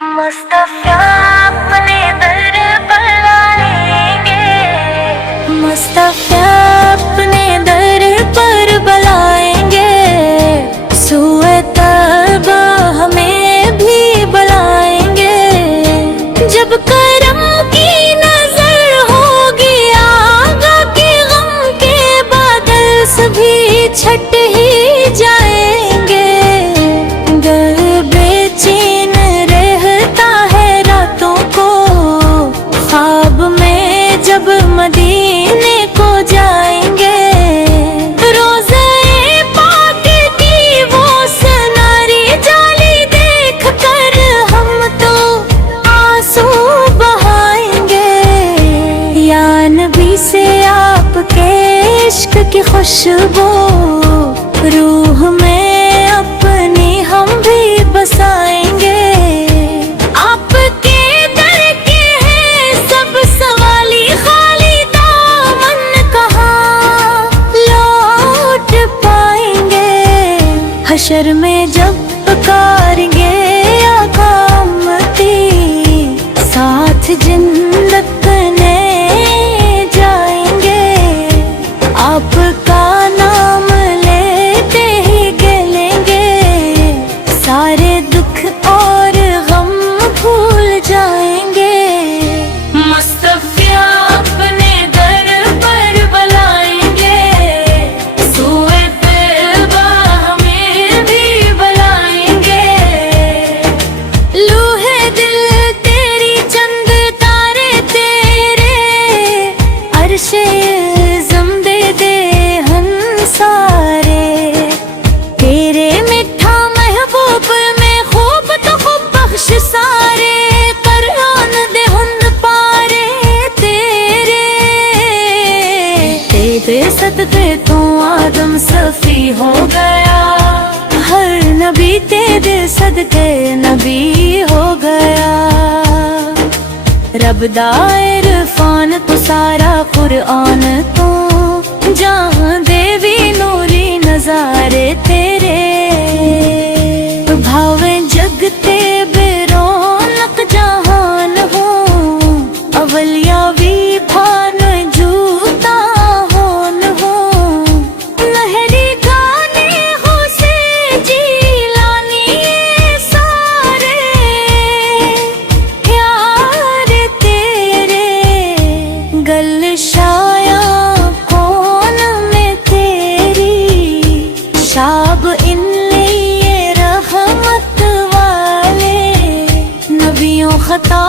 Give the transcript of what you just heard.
मुस्तफा अपने दर पर लाएंगे, मुस्तफा अपने दर पर बुलाएंगे, सूए तौबा हमें भी बुलाएंगे। जब करम की नजर होगी आगा के गम के बादल सभी छट ही जाएंगे। दिल बेचैन रहता है रातों को, ख्वाब में जब मदीने को जाएंगे। रोज़े पाक की वो सनारी जाली देख कर हम तो आंसू बहाएंगे। या नबी से आपके इश्क की खुशबू रूह में अपनी हम भी बसाएंगे। आपके दर के हैं सब सवाली, खाली दामन कहाँ लौट पाएंगे। हशर में जब पुकारेंगे आका उम्मती, साथ जिंदकने जाएंगे। आपका नाम लेते ही गलेंगे, सारे दुख और गम भूल जाएंगे। मुस्तफा अपने दर पर बुलाएंगे, सूए तौबा हमें भी बुलाएंगे। लूहे दिल तेरी चंद तारे तेरे, अर्शे इल्ज़म दे दे सारे। तेरे मिठा महबूब में खूब तो खूब बख्श सारे, करन दे हुन पारे तेरे। तेरे सदके तो आदम सफी हो गया, हर नबी तेरे सदके नबी हो गया। रब दा इरफान तो सारा कुरान तो, जहां देवी नूरी नजारे तेरे। भावे जगते बेरौनक जहान हो, अवलिया भी भान जूता होन हो। लहरी गाने हो से जीलानी सारे, यार तेरे गल शाया शाब इन लिए रहमत वाले। नबियों खता